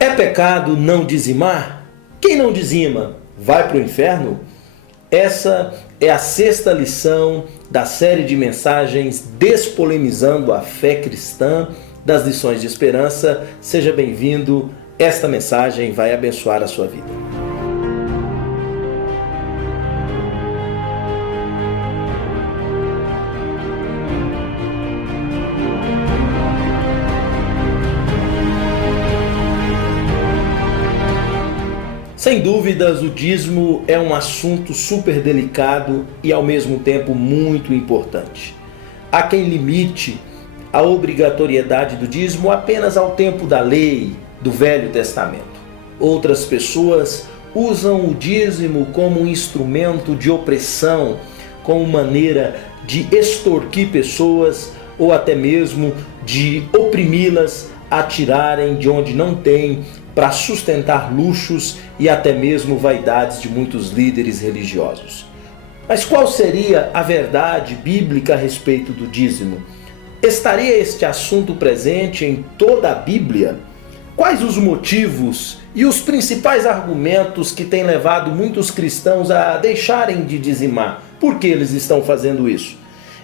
É pecado não dizimar? Quem não dizima vai para o inferno? Essa é a sexta lição da série de mensagens Despolemizando a Fé Cristã, das lições de esperança. Seja bem-vindo, esta mensagem vai abençoar a sua vida. Sem dúvidas, o dízimo é um assunto super delicado e ao mesmo tempo muito importante. Há quem limite a obrigatoriedade do dízimo apenas ao tempo da lei do Velho Testamento. Outras pessoas usam o dízimo como um instrumento de opressão, como maneira de extorquir pessoas ou até mesmo de oprimi-las a tirarem de onde não têm, para sustentar luxos e até mesmo vaidades de muitos líderes religiosos. Mas qual seria a verdade bíblica a respeito do dízimo? Estaria este assunto presente em toda a Bíblia? Quais os motivos e os principais argumentos que têm levado muitos cristãos a deixarem de dizimar? Por que eles estão fazendo isso?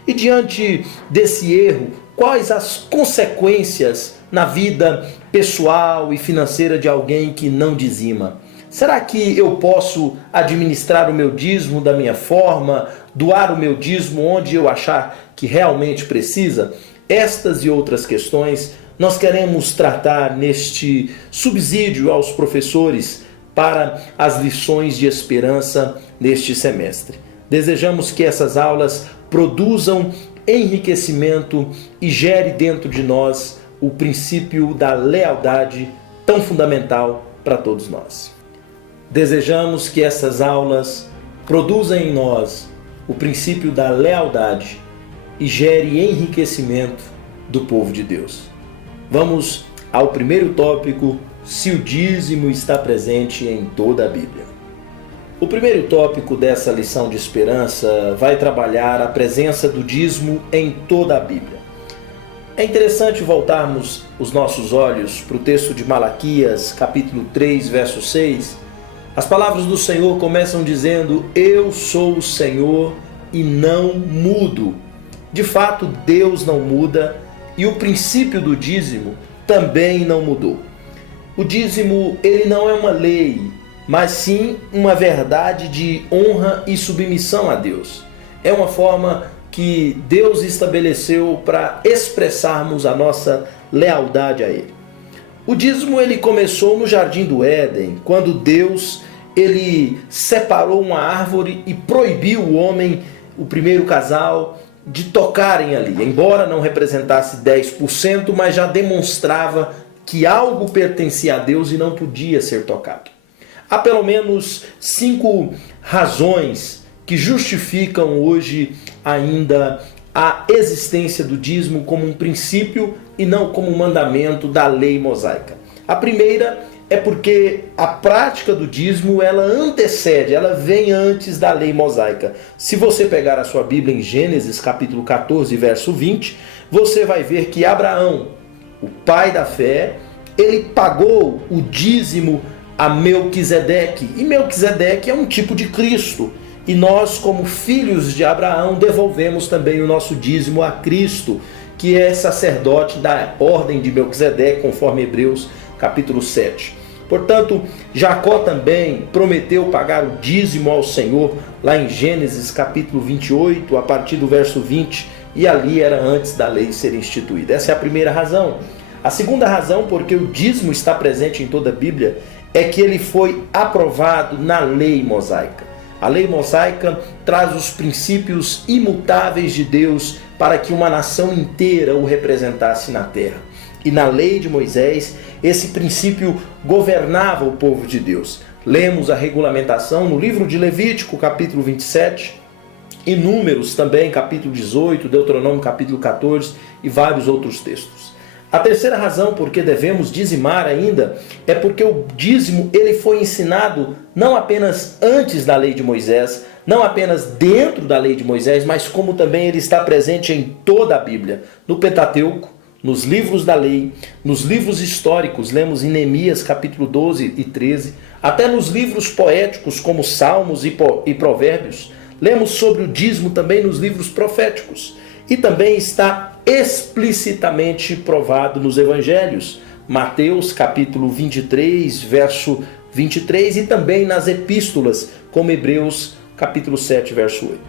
E diante desse erro, quais as consequências na vida pessoal e financeira de alguém que não dizima? Será que eu posso administrar o meu dízimo da minha forma, doar o meu dízimo onde eu achar que realmente precisa? Estas e outras questões nós queremos tratar neste subsídio aos professores para as lições de esperança neste semestre. Desejamos que essas aulas produzam enriquecimento e gere dentro de nós o princípio da lealdade, tão fundamental para todos nós. Desejamos que essas aulas produzam em nós o princípio da lealdade e gere enriquecimento do povo de Deus. Vamos ao primeiro tópico: se o dízimo está presente em toda a Bíblia. O primeiro tópico dessa lição de esperança vai trabalhar a presença do dízimo em toda a Bíblia. É interessante voltarmos os nossos olhos para o texto de Malaquias, capítulo 3, verso 6. As palavras do Senhor começam dizendo: Eu sou o Senhor e não mudo. De fato, Deus não muda e o princípio do dízimo também não mudou. O dízimo, ele não é uma lei, mas sim uma verdade de honra e submissão a Deus. É uma forma que Deus estabeleceu para expressarmos a nossa lealdade a Ele. O dízimo ele começou no Jardim do Éden, quando Deus ele separou uma árvore e proibiu o homem, o primeiro casal, de tocarem ali. Embora não representasse 10%, mas já demonstrava que algo pertencia a Deus e não podia ser tocado. Há pelo menos 5 razões que justificam hoje ainda a existência do dízimo como um princípio e não como um mandamento da lei mosaica. A primeira é porque a prática do dízimo ela antecede, ela vem antes da lei mosaica. Se você pegar a sua Bíblia em Gênesis capítulo 14, verso 20, você vai ver que Abraão, o pai da fé, ele pagou o dízimo a Melquisedeque. E Melquisedeque é um tipo de Cristo. E nós, como filhos de Abraão, devolvemos também o nosso dízimo a Cristo, que é sacerdote da ordem de Melquisedeque, conforme Hebreus capítulo 7. Portanto, Jacó também prometeu pagar o dízimo ao Senhor, lá em Gênesis capítulo 28, a partir do verso 20, e ali era antes da lei ser instituída. Essa é a primeira razão. A segunda razão, porque o dízimo está presente em toda a Bíblia, é que ele foi aprovado na lei mosaica. A lei mosaica traz os princípios imutáveis de Deus para que uma nação inteira o representasse na terra. E na lei de Moisés, esse princípio governava o povo de Deus. Lemos a regulamentação no livro de Levítico, capítulo 27, e Números também, capítulo 18, Deuteronômio, capítulo 14 e vários outros textos. A terceira razão por que devemos dizimar ainda é porque o dízimo ele foi ensinado não apenas antes da lei de Moisés, não apenas dentro da lei de Moisés, mas como também ele está presente em toda a Bíblia, no Pentateuco, nos livros da lei, nos livros históricos, lemos em Neemias capítulo 12 e 13, até nos livros poéticos como Salmos e Provérbios, lemos sobre o dízimo também nos livros proféticos, e também está explicitamente provado nos evangelhos, Mateus capítulo 23, verso 23, e também nas epístolas, como Hebreus capítulo 7, verso 8.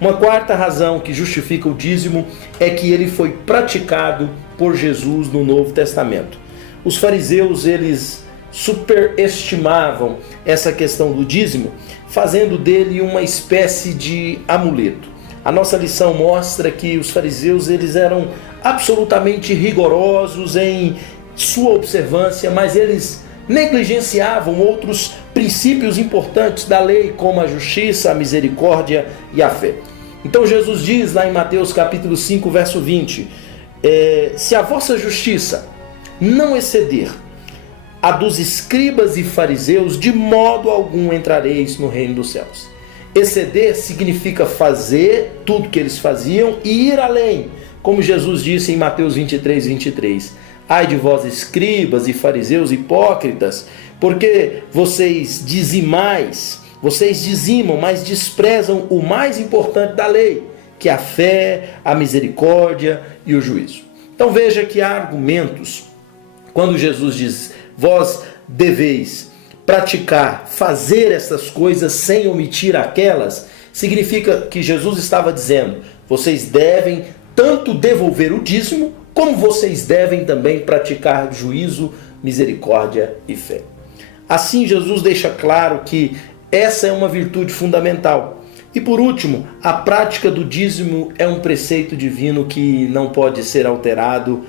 Uma quarta razão que justifica o dízimo é que ele foi praticado por Jesus no Novo Testamento. Os fariseus, eles superestimavam essa questão do dízimo, fazendo dele uma espécie de amuleto. A nossa lição mostra que os fariseus, eles eram absolutamente rigorosos em sua observância, mas eles negligenciavam outros princípios importantes da lei, como a justiça, a misericórdia e a fé. Então Jesus diz lá em Mateus capítulo 5, verso 20, se a vossa justiça não exceder a dos escribas e fariseus, de modo algum entrareis no reino dos céus. Exceder significa fazer tudo que eles faziam e ir além, como Jesus disse em Mateus 23, 23. Ai de vós, escribas e fariseus hipócritas, porque vocês dizimam, mas desprezam o mais importante da lei, que é a fé, a misericórdia e o juízo. Então veja que há argumentos, quando Jesus diz, vós deveis praticar, fazer essas coisas sem omitir aquelas, significa que Jesus estava dizendo, vocês devem tanto devolver o dízimo, como vocês devem também praticar juízo, misericórdia e fé. Assim, Jesus deixa claro que essa é uma virtude fundamental. E por último, a prática do dízimo é um preceito divino que não pode ser alterado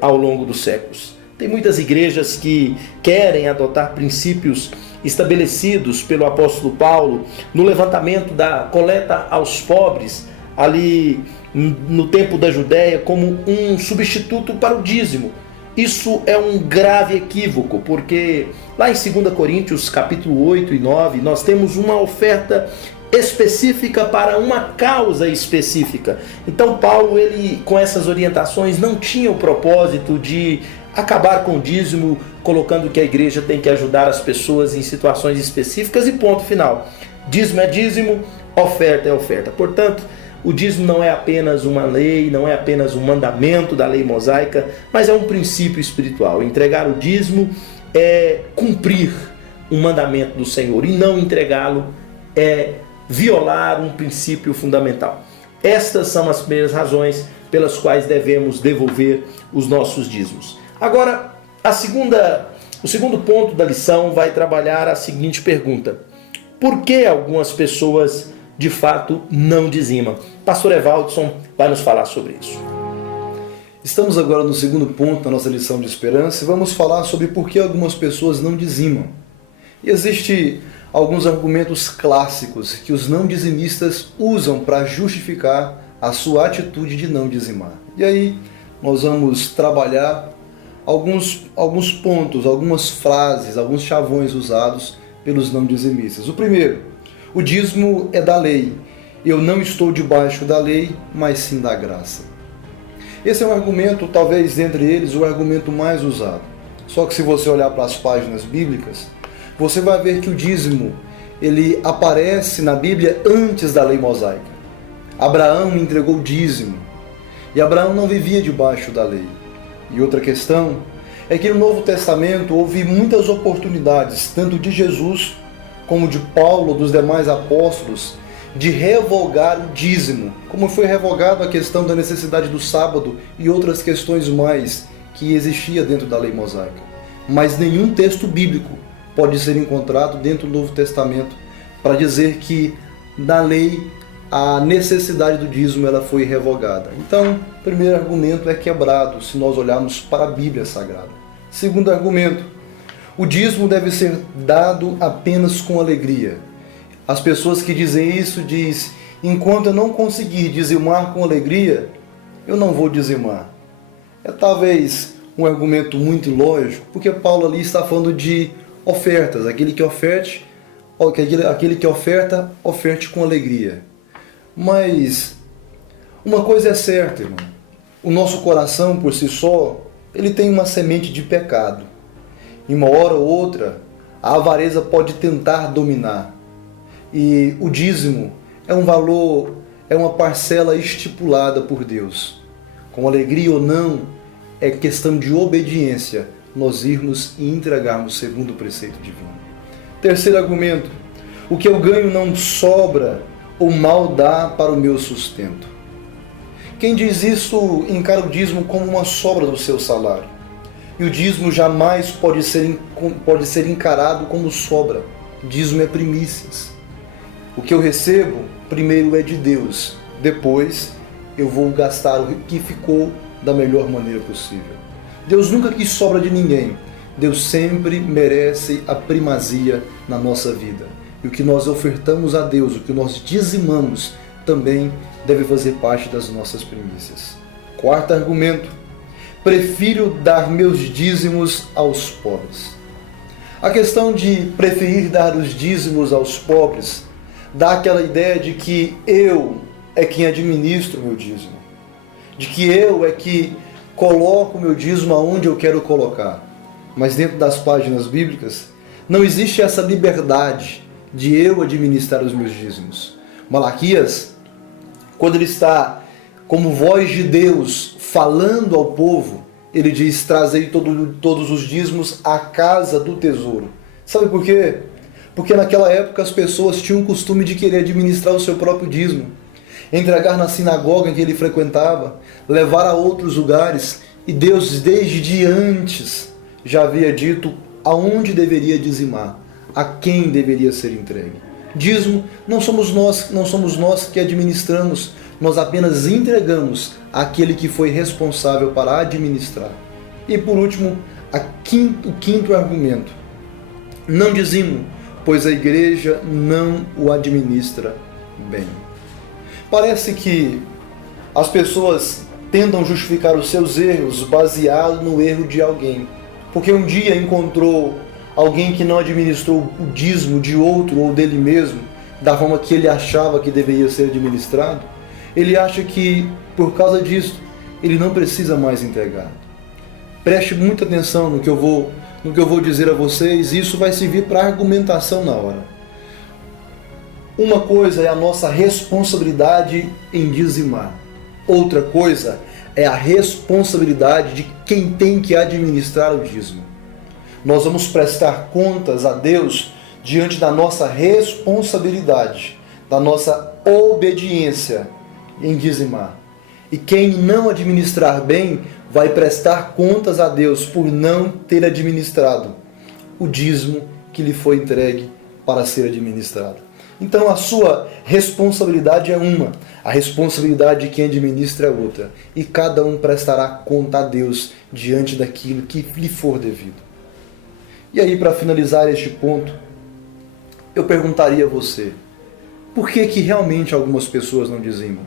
ao longo dos séculos. Tem muitas igrejas que querem adotar princípios estabelecidos pelo apóstolo Paulo no levantamento da coleta aos pobres, ali no tempo da Judéia, como um substituto para o dízimo. Isso é um grave equívoco, porque lá em 2 Coríntios capítulo 8 e 9, nós temos uma oferta específica para uma causa específica. Então Paulo, ele com essas orientações, não tinha o propósito de acabar com o dízimo, colocando que a igreja tem que ajudar as pessoas em situações específicas e ponto final. Dízimo é dízimo, oferta é oferta. Portanto, o dízimo não é apenas uma lei, não é apenas um mandamento da lei mosaica, mas é um princípio espiritual. Entregar o dízimo é cumprir um mandamento do Senhor, e não entregá-lo é violar um princípio fundamental. Estas são as primeiras razões pelas quais devemos devolver os nossos dízimos. Agora, o segundo ponto da lição vai trabalhar a seguinte pergunta: por que algumas pessoas de fato não dizimam? Pastor Evaldson vai nos falar sobre isso. Estamos agora no segundo ponto da nossa lição de esperança e vamos falar sobre por que algumas pessoas não dizimam. E existem alguns argumentos clássicos que os não dizimistas usam para justificar a sua atitude de não dizimar. E aí nós vamos trabalhar alguns pontos, algumas frases, alguns chavões usados pelos não dizimistas. O primeiro: o dízimo é da lei. Eu não estou debaixo da lei, mas sim da graça. Esse é um argumento, talvez dentre eles, o argumento mais usado. Só que se você olhar para as páginas bíblicas, você vai ver que o dízimo, ele aparece na Bíblia antes da lei mosaica. Abraão entregou o dízimo, e Abraão não vivia debaixo da lei. E outra questão é que no Novo Testamento houve muitas oportunidades, tanto de Jesus como de Paulo, dos demais apóstolos, de revogar o dízimo, como foi revogado a questão da necessidade do sábado e outras questões mais que existia dentro da lei mosaica. Mas nenhum texto bíblico pode ser encontrado dentro do Novo Testamento para dizer que na lei a necessidade do dízimo ela foi revogada. Então, o primeiro argumento é quebrado se nós olharmos para a Bíblia Sagrada. Segundo argumento: o dízimo deve ser dado apenas com alegria. As pessoas que dizem isso dizem: enquanto eu não conseguir dizimar com alegria, eu não vou dizimar. É talvez um argumento muito ilógico, porque Paulo ali está falando de ofertas. Aquele que oferta, oferte com alegria. Mas uma coisa é certa, irmão: O nosso coração, por si só, ele tem uma semente de pecado. Em uma hora ou outra, a avareza pode tentar dominar. E o dízimo é um valor, é uma parcela estipulada por Deus. Com alegria ou não, é questão de obediência nós irmos e entregarmos segundo o preceito divino. Terceiro argumento: o que eu ganho não sobra ou mal dá para o meu sustento. Quem diz isso encara o dízimo como uma sobra do seu salário. E o dízimo jamais pode ser encarado como sobra. Dízimo é primícias. O que eu recebo, primeiro é de Deus. Depois eu vou gastar o que ficou da melhor maneira possível. Deus nunca quis sobra de ninguém. Deus sempre merece a primazia na nossa vida. E o que nós ofertamos a Deus, o que nós dizimamos, também deve fazer parte das nossas primícias. Quarto argumento: prefiro dar meus dízimos aos pobres. A questão de preferir dar os dízimos aos pobres dá aquela ideia de que eu é quem administro o meu dízimo, de que eu é que coloco o meu dízimo aonde eu quero colocar. Mas dentro das páginas bíblicas não existe essa liberdade de eu administrar os meus dízimos. Malaquias, quando ele está como voz de Deus falando ao povo, ele diz: trazei todos os dízimos à casa do tesouro. Sabe por quê? Porque naquela época as pessoas tinham o costume de querer administrar o seu próprio dízimo, entregar na sinagoga em que ele frequentava, levar a outros lugares, e Deus desde antes já havia dito aonde deveria dizimar, a quem deveria ser entregue. Dízimo não somos nós que administramos, nós apenas entregamos àquele que foi responsável para administrar. E por último, o quinto argumento: não dizimo, pois a igreja não o administra bem. Parece que as pessoas tentam justificar os seus erros baseado no erro de alguém, porque um dia encontrou alguém que não administrou o dízimo de outro ou dele mesmo da forma que ele achava que deveria ser administrado. Ele acha que por causa disso ele não precisa mais entregar. Preste muita atenção no que eu vou dizer a vocês, e isso vai servir para argumentação na hora. Uma coisa é a nossa responsabilidade em dizimar. Outra coisa é a responsabilidade de quem tem que administrar o dízimo. Nós vamos prestar contas a Deus diante da nossa responsabilidade, da nossa obediência em dizimar. E quem não administrar bem vai prestar contas a Deus por não ter administrado o dízimo que lhe foi entregue para ser administrado. Então a sua responsabilidade é uma, a responsabilidade de quem administra é outra. E cada um prestará conta a Deus diante daquilo que lhe for devido. E aí, para finalizar este ponto, eu perguntaria a você: por que realmente algumas pessoas não dizimam?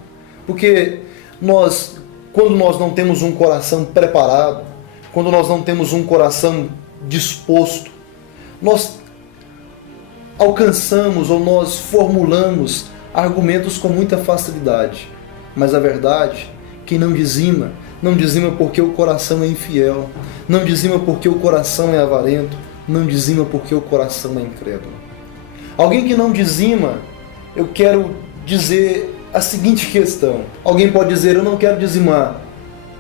Porque quando nós não temos um coração preparado, quando nós não temos um coração disposto, nós alcançamos ou nós formulamos argumentos com muita facilidade. Mas a verdade, quem não dizima porque o coração é infiel, não dizima porque o coração é avarento, não dizima porque o coração é incrédulo. Alguém que não dizima, eu quero dizer a seguinte questão: alguém pode dizer, eu não quero dizimar.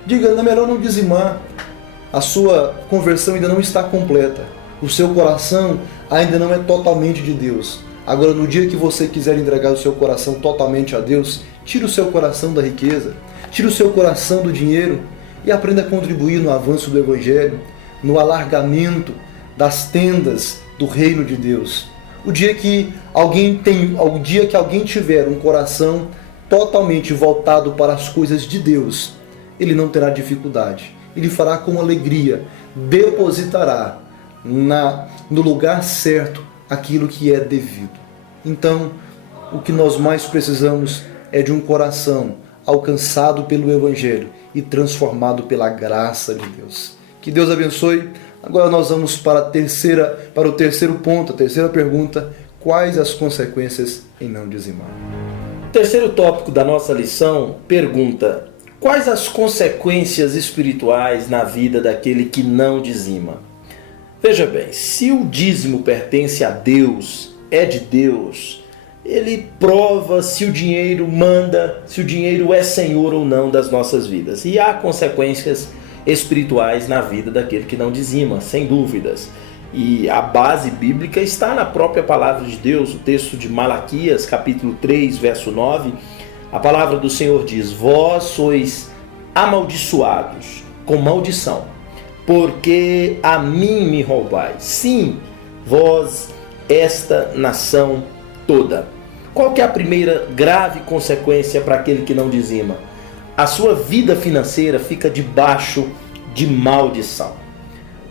Diga, é melhor não dizimar. A sua conversão ainda não está completa. O seu coração ainda não é totalmente de Deus. Agora, no dia que você quiser entregar o seu coração totalmente a Deus, tire o seu coração da riqueza, tire o seu coração do dinheiro e aprenda a contribuir no avanço do Evangelho, no alargamento das tendas do reino de Deus. O dia que alguém tiver um coração totalmente voltado para as coisas de Deus, ele não terá dificuldade. Ele fará com alegria, depositará no lugar certo aquilo que é devido. Então, o que nós mais precisamos é de um coração alcançado pelo Evangelho e transformado pela graça de Deus. Que Deus abençoe. Agora nós vamos para o terceiro ponto, a terceira pergunta: quais as consequências em não dizimar? O terceiro tópico da nossa lição pergunta: quais as consequências espirituais na vida daquele que não dizima? Veja bem, se o dízimo pertence a Deus, é de Deus, ele prova se o dinheiro manda, se o dinheiro é senhor ou não das nossas vidas. E há consequências espirituais na vida daquele que não dizima, sem dúvidas. E a base bíblica está na própria palavra de Deus, o texto de Malaquias, capítulo 3, verso 9. A palavra do Senhor diz: vós sois amaldiçoados com maldição, porque a mim me roubais. Sim, vós, esta nação toda. Qual que é a primeira grave consequência para aquele que não dizima? A sua vida financeira fica debaixo de maldição.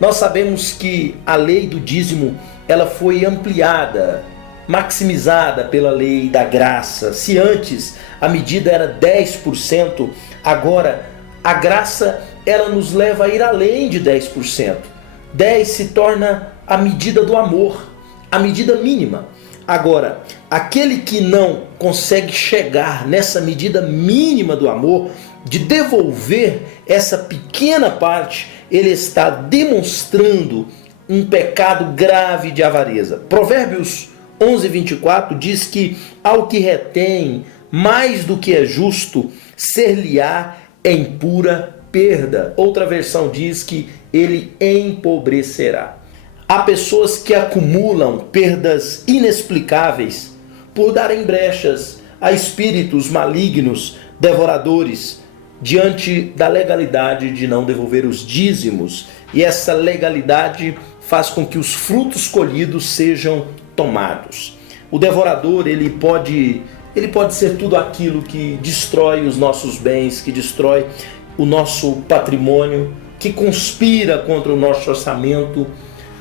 Nós sabemos que a lei do dízimo ela foi ampliada, maximizada pela lei da graça. Se antes a medida era 10%, agora a graça ela nos leva a ir além de 10%. 10 se torna a medida do amor, a medida mínima. Agora, aquele que não consegue chegar nessa medida mínima do amor, de devolver essa pequena parte, ele está demonstrando um pecado grave de avareza. Provérbios 11:24 diz que ao que retém mais do que é justo, ser-lhe-á em pura perda. Outra versão diz que ele empobrecerá. Há pessoas que acumulam perdas inexplicáveis por darem brechas a espíritos malignos, devoradores, diante da legalidade de não devolver os dízimos. E essa legalidade faz com que os frutos colhidos sejam tomados. O devorador, ele pode ser tudo aquilo que destrói os nossos bens, que destrói o nosso patrimônio, que conspira contra o nosso orçamento,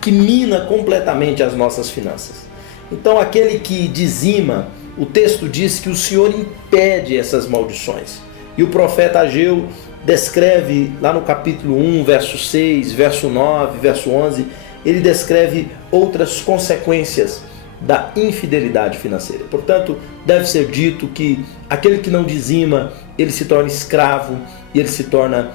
que mina completamente as nossas finanças. Então aquele que dizima, o texto diz que o Senhor impede essas maldições. E o profeta Ageu descreve lá no capítulo 1, verso 6, verso 9, verso 11, ele descreve outras consequências da infidelidade financeira. Portanto, deve ser dito que aquele que não dizima, ele se torna escravo, e ele se torna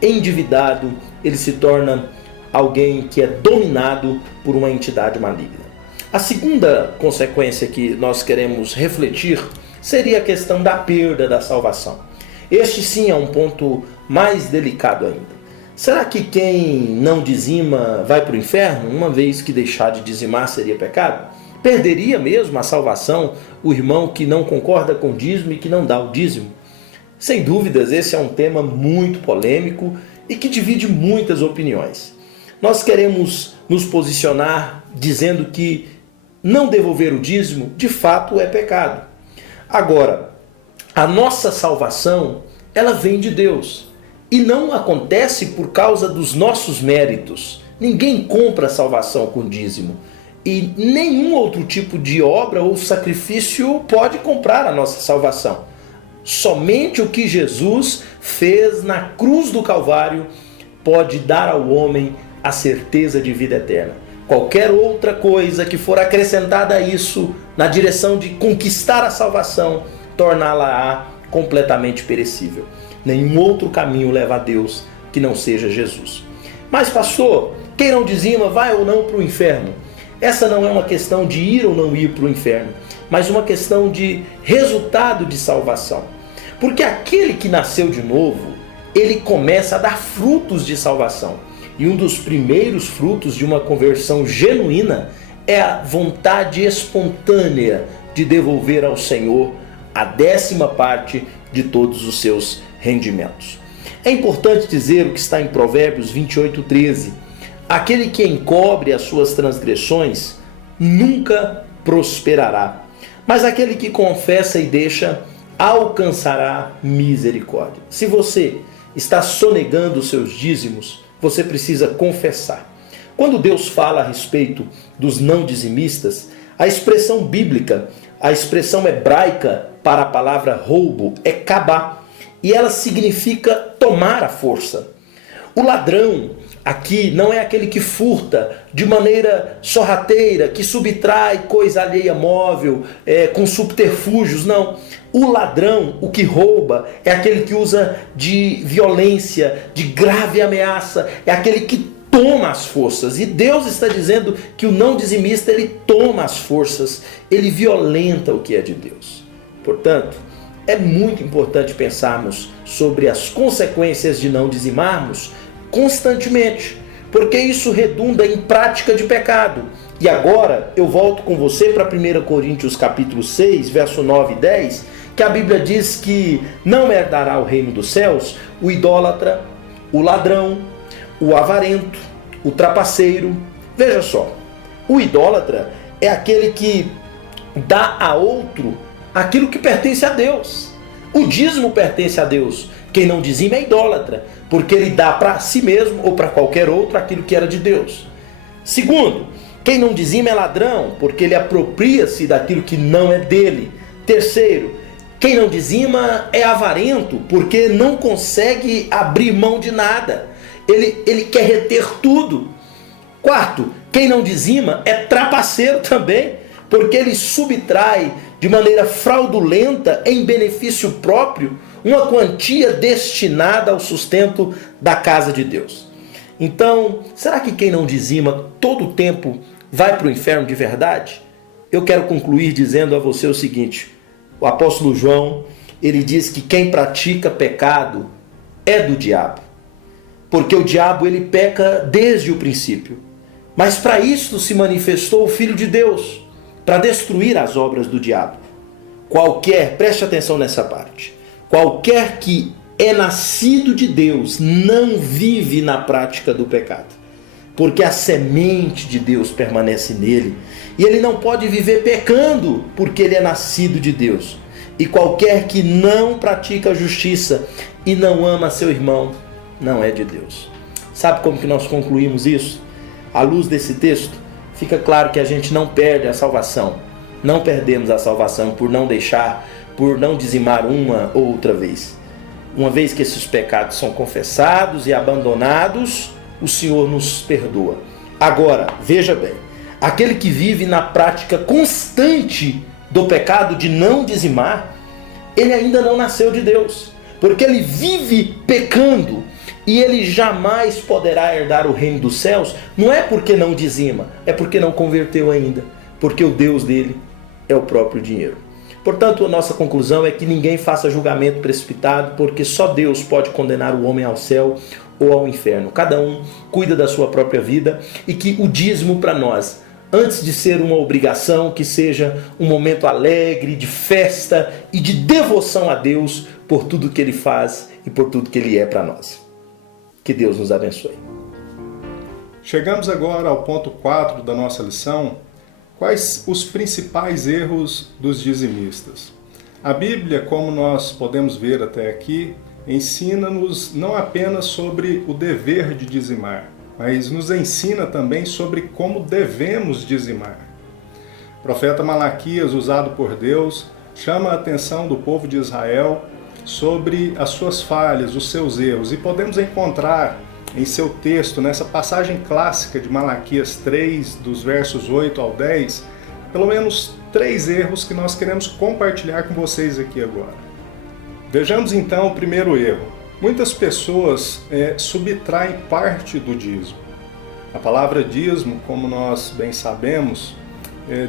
endividado, ele se torna alguém que é dominado por uma entidade maligna. A segunda consequência que nós queremos refletir seria a questão da perda da salvação. Este sim é um ponto mais delicado ainda. Será que quem não dizima vai para o inferno, uma vez que deixar de dizimar seria pecado? Perderia mesmo a salvação o irmão que não concorda com o dízimo e que não dá o dízimo? Sem dúvidas, esse é um tema muito polêmico e que divide muitas opiniões. Nós queremos nos posicionar dizendo que não devolver o dízimo de fato é pecado. Agora, a nossa salvação, ela vem de Deus e não acontece por causa dos nossos méritos. Ninguém compra a salvação com dízimo e nenhum outro tipo de obra ou sacrifício pode comprar a nossa salvação. Somente o que Jesus fez na cruz do Calvário pode dar ao homem a certeza de vida eterna. Qualquer outra coisa que for acrescentada a isso na direção de conquistar a salvação, torná-la completamente perecível. Nenhum outro caminho leva a Deus que não seja Jesus. Mas pastor, quem não dizima vai ou não para o inferno? Essa não é uma questão de ir ou não ir para o inferno, mas uma questão de resultado de salvação. Porque aquele que nasceu de novo, ele começa a dar frutos de salvação. E um dos primeiros frutos de uma conversão genuína é a vontade espontânea de devolver ao Senhor a 10ª parte de todos os seus rendimentos. É importante dizer o que está em Provérbios 28:13. Aquele que encobre as suas transgressões nunca prosperará, mas aquele que confessa e deixa alcançará misericórdia. Se você está sonegando os seus dízimos, você precisa confessar. Quando Deus fala a respeito dos não dizimistas, a expressão bíblica, a expressão hebraica para a palavra roubo é kabá, e ela significa tomar à força. O ladrão, aqui não é aquele que furta de maneira sorrateira, que subtrai coisa alheia móvel, com subterfúgios, não. O ladrão, o que rouba, é aquele que usa de violência, de grave ameaça, é aquele que toma as forças. E Deus está dizendo que o não dizimista, ele toma as forças, ele violenta o que é de Deus. Portanto, é muito importante pensarmos sobre as consequências de não dizimarmos constantemente, porque isso redunda em prática de pecado. E agora eu volto com você para 1 Coríntios capítulo 6, verso 9 e 10, que a Bíblia diz que não herdará o reino dos céus o idólatra, o ladrão, o avarento, o trapaceiro. Veja só, o idólatra é aquele que dá a outro aquilo que pertence a Deus. O dízimo pertence a Deus. Quem não dizima é idólatra, porque ele dá para si mesmo ou para qualquer outro aquilo que era de Deus. Segundo, quem não dizima é ladrão, porque ele apropria-se daquilo que não é dele. Terceiro, quem não dizima é avarento, porque não consegue abrir mão de nada. Ele quer reter tudo. Quarto, quem não dizima é trapaceiro também, porque ele subtrai de maneira fraudulenta, em benefício próprio, uma quantia destinada ao sustento da casa de Deus. Então, será que quem não dizima todo o tempo vai para o inferno de verdade? Eu quero concluir dizendo a você o seguinte: o apóstolo João, ele diz que quem pratica pecado é do diabo, porque o diabo ele peca desde o princípio. Mas para isso se manifestou o Filho de Deus, para destruir as obras do diabo. Preste atenção nessa parte, qualquer que é nascido de Deus não vive na prática do pecado, porque a semente de Deus permanece nele, e ele não pode viver pecando, porque ele é nascido de Deus. E qualquer que não pratica a justiça e não ama seu irmão, não é de Deus. Sabe como que nós concluímos isso? À luz desse texto, fica claro que a gente não perde a salvação. Não perdemos a salvação por não dizimar uma ou outra vez. Uma vez que esses pecados são confessados e abandonados, o Senhor nos perdoa. Agora, veja bem, aquele que vive na prática constante do pecado de não dizimar, ele ainda não nasceu de Deus, porque ele vive pecando e ele jamais poderá herdar o reino dos céus. Não é porque não dizima, é porque não converteu ainda, porque o Deus dele é o próprio dinheiro. Portanto, a nossa conclusão é que ninguém faça julgamento precipitado, porque só Deus pode condenar o homem ao céu ou ao inferno. Cada um cuida da sua própria vida, e que o dízimo para nós, antes de ser uma obrigação, que seja um momento alegre, de festa e de devoção a Deus por tudo que Ele faz e por tudo que Ele é para nós. Que Deus nos abençoe. Chegamos agora ao ponto 4 da nossa lição. Quais os principais erros dos dizimistas? A Bíblia, como nós podemos ver até aqui, ensina-nos não apenas sobre o dever de dizimar, mas nos ensina também sobre como devemos dizimar. O profeta Malaquias, usado por Deus, chama a atenção do povo de Israel sobre as suas falhas, os seus erros, e podemos encontrar em seu texto, nessa passagem clássica de Malaquias 3, dos versos 8 ao 10, pelo menos 3 erros que nós queremos compartilhar com vocês aqui agora. Vejamos então o primeiro erro. Muitas pessoas subtraem parte do dízimo. A palavra dízimo, como nós bem sabemos,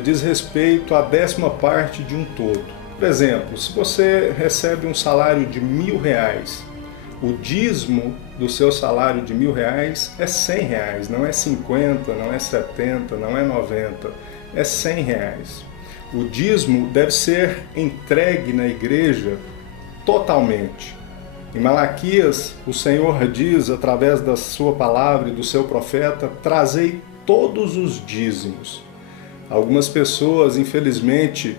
diz respeito à 10ª parte de um todo. Por exemplo, se você recebe um salário de R$1.000, o dízimo do seu salário de R$1.000 é R$100, não é 50, não é 70, não é 90, é R$100. O dízimo deve ser entregue na igreja totalmente. Em Malaquias, o Senhor diz, através da sua palavra e do seu profeta, trazei todos os dízimos. Algumas pessoas, infelizmente,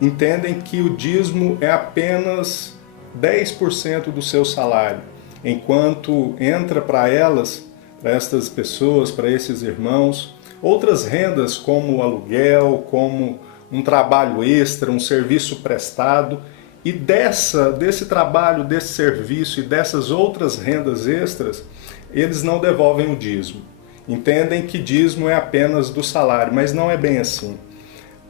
entendem que o dízimo é apenas 10% do seu salário, enquanto entra para elas, para estas pessoas, para esses irmãos, outras rendas como o aluguel, como um trabalho extra, um serviço prestado, e desse trabalho, desse serviço e dessas outras rendas extras, eles não devolvem o dízimo. Entendem que dízimo é apenas do salário, mas não é bem assim.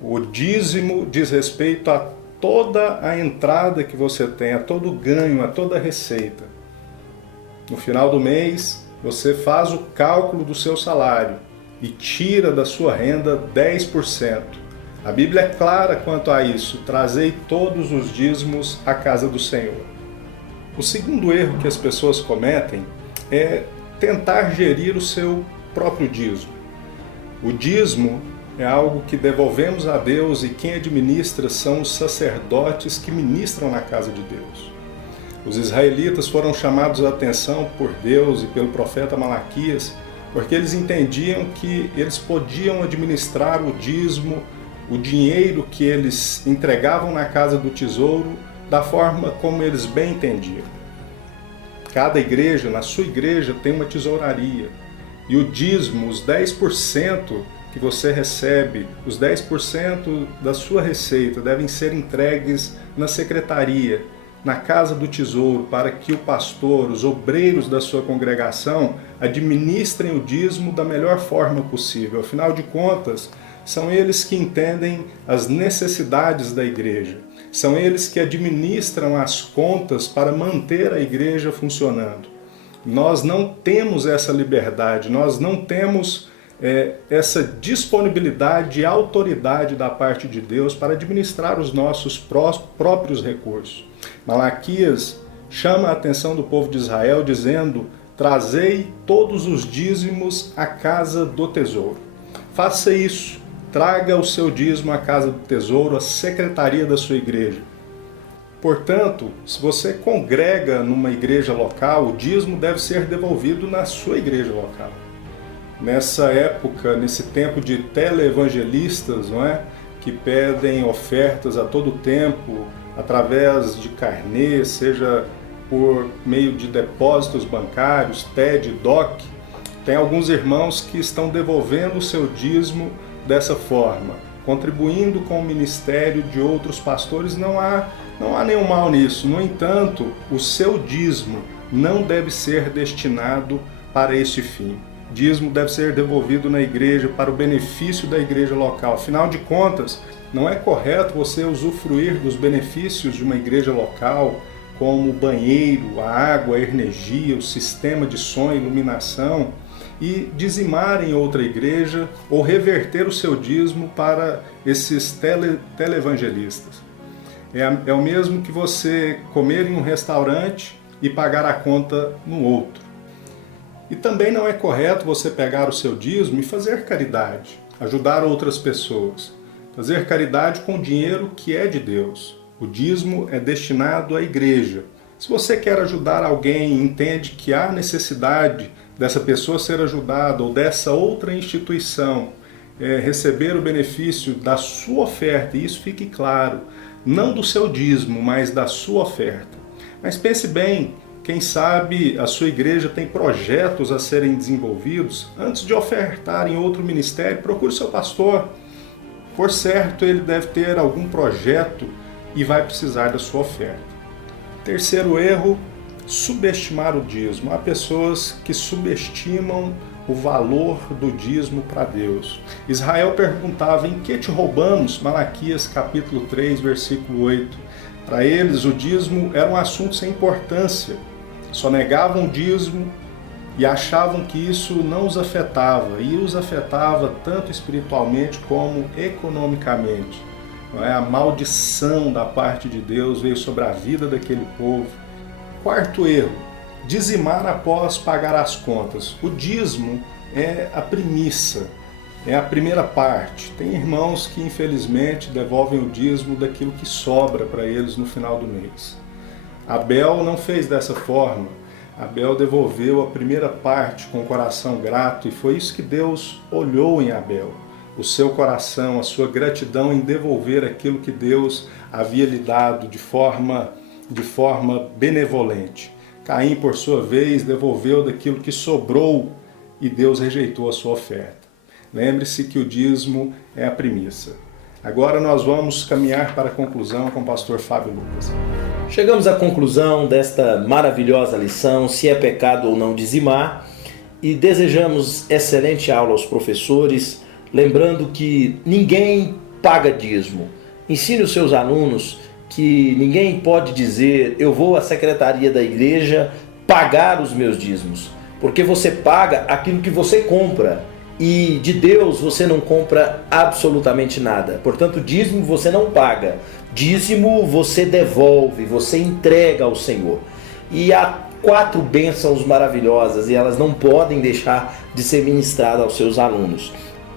O dízimo diz respeito a toda a entrada que você tem, a todo o ganho, a toda a receita. No final do mês, você faz o cálculo do seu salário e tira da sua renda 10%. A Bíblia é clara quanto a isso: trazei todos os dízimos à casa do Senhor. O segundo erro que as pessoas cometem é tentar gerir o seu próprio dízimo. O dízimo é algo que devolvemos a Deus e quem administra são os sacerdotes que ministram na casa de Deus. Os israelitas foram chamados a atenção por Deus e pelo profeta Malaquias porque eles entendiam que eles podiam administrar o dízimo, o dinheiro que eles entregavam na casa do tesouro, da forma como eles bem entendiam. Cada igreja, na sua igreja, tem uma tesouraria. E o dízimo, os 10% que você recebe, os 10% da sua receita devem ser entregues na secretaria, na casa do tesouro, para que o pastor, os obreiros da sua congregação administrem o dízimo da melhor forma possível. Afinal de contas, são eles que entendem as necessidades da igreja. São eles que administram as contas para manter a igreja funcionando. Nós não temos essa liberdade, nós não temos essa disponibilidade e autoridade da parte de Deus para administrar os nossos próprios recursos. Malaquias chama a atenção do povo de Israel dizendo: trazei todos os dízimos à casa do tesouro. Faça isso, traga o seu dízimo à casa do tesouro, à secretaria da sua igreja. Portanto, se você congrega numa igreja local, o dízimo deve ser devolvido na sua igreja local. Nessa época, nesse tempo de teleevangelistas, não é? Que pedem ofertas a todo tempo, através de carnê, seja por meio de depósitos bancários, TED, DOC, tem alguns irmãos que estão devolvendo o seu dízimo dessa forma, contribuindo com o ministério de outros pastores. Não há nenhum mal nisso. No entanto, o seu dízimo não deve ser destinado para este fim. Dízimo deve ser devolvido na igreja para o benefício da igreja local. Afinal de contas, não é correto você usufruir dos benefícios de uma igreja local, como o banheiro, a água, a energia, o sistema de som e iluminação, e dizimar em outra igreja ou reverter o seu dízimo para esses teleevangelistas. É o mesmo que você comer em um restaurante e pagar a conta no outro. E também não é correto você pegar o seu dízimo e fazer caridade, ajudar outras pessoas. Fazer caridade com dinheiro que é de Deus. O dízimo é destinado à igreja. Se você quer ajudar alguém e entende que há necessidade dessa pessoa ser ajudada ou dessa outra instituição receber o benefício da sua oferta, e isso fique claro, não do seu dízimo, mas da sua oferta. Mas pense bem, quem sabe a sua igreja tem projetos a serem desenvolvidos. Antes de ofertar em outro ministério, procure seu pastor. Por certo, ele deve ter algum projeto e vai precisar da sua oferta. Terceiro erro, subestimar o dízimo. Há pessoas que subestimam o valor do dízimo para Deus. Israel perguntava: em que te roubamos? Malaquias capítulo 3, versículo 8. Para eles, o dízimo era um assunto sem importância. Só negavam o dízimo e achavam que isso não os afetava, e os afetava tanto espiritualmente como economicamente. A maldição da parte de Deus veio sobre a vida daquele povo. Quarto erro, dizimar após pagar as contas. O dízimo é a premissa, é a primeira parte. Tem irmãos que infelizmente devolvem o dízimo daquilo que sobra para eles no final do mês. Abel não fez dessa forma. Abel devolveu a primeira parte com o coração grato, e foi isso que Deus olhou em Abel. O seu coração, a sua gratidão em devolver aquilo que Deus havia lhe dado de forma benevolente. Caim, por sua vez, devolveu daquilo que sobrou e Deus rejeitou a sua oferta. Lembre-se que o dízimo é a premissa. Agora nós vamos caminhar para a conclusão com o pastor Fábio Lucas. Chegamos à conclusão desta maravilhosa lição, se é pecado ou não dizimar. e desejamos excelente aula aos professores, lembrando que ninguém paga dízimo. Ensine os seus alunos que ninguém pode dizer: eu vou à secretaria da igreja pagar os meus dízimos, porque você paga aquilo que você compra, e de Deus você não compra absolutamente nada. Portanto, dízimo você não paga, dízimo você devolve, você entrega ao Senhor. E há 4 bênçãos maravilhosas e elas não podem deixar de ser ministradas aos seus alunos.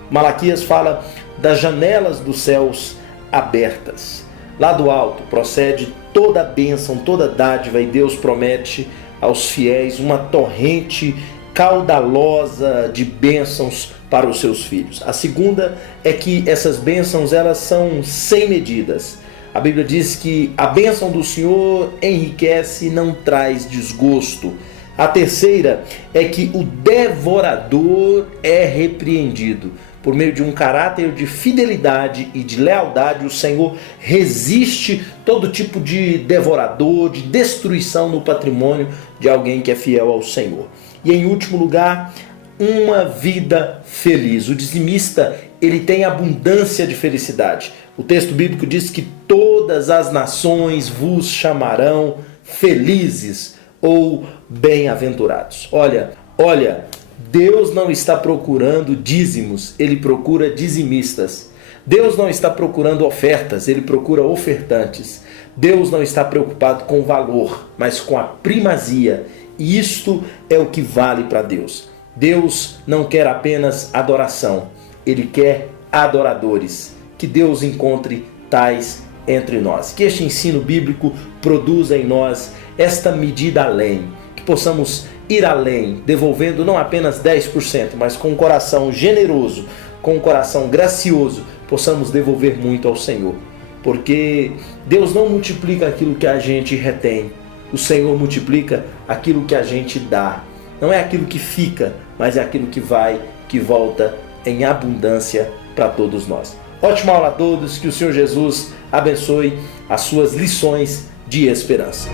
Malaquias fala das janelas dos céus abertas. Lá do alto procede toda a bênção, toda a dádiva, e Deus promete aos fiéis uma torrente caudalosa de bênçãos para os seus filhos. A segunda é que essas bênçãos elas são sem medidas. A Bíblia diz que a bênção do Senhor enriquece e não traz desgosto. A terceira é que o devorador é repreendido. Por meio de um caráter de fidelidade e de lealdade, o Senhor resiste todo tipo de devorador, de destruição no patrimônio de alguém que é fiel ao Senhor. E em último lugar, uma vida feliz. O dizimista, ele tem abundância de felicidade. O texto bíblico diz que todas as nações vos chamarão felizes ou bem-aventurados. Olha, Deus não está procurando dízimos, Ele procura dizimistas. Deus não está procurando ofertas, Ele procura ofertantes. Deus não está preocupado com o valor, mas com a primazia. E isto é o que vale para Deus. Deus não quer apenas adoração, Ele quer adoradores. Que Deus encontre tais entre nós. Que este ensino bíblico produza em nós esta medida além. Que possamos ir além, devolvendo não apenas 10%, mas com um coração generoso, com um coração gracioso, possamos devolver muito ao Senhor. Porque Deus não multiplica aquilo que a gente retém, o Senhor multiplica aquilo que a gente dá. Não é aquilo que fica, mas é aquilo que vai, que volta em abundância para todos nós. Ótima aula a todos, que o Senhor Jesus abençoe as suas lições de esperança.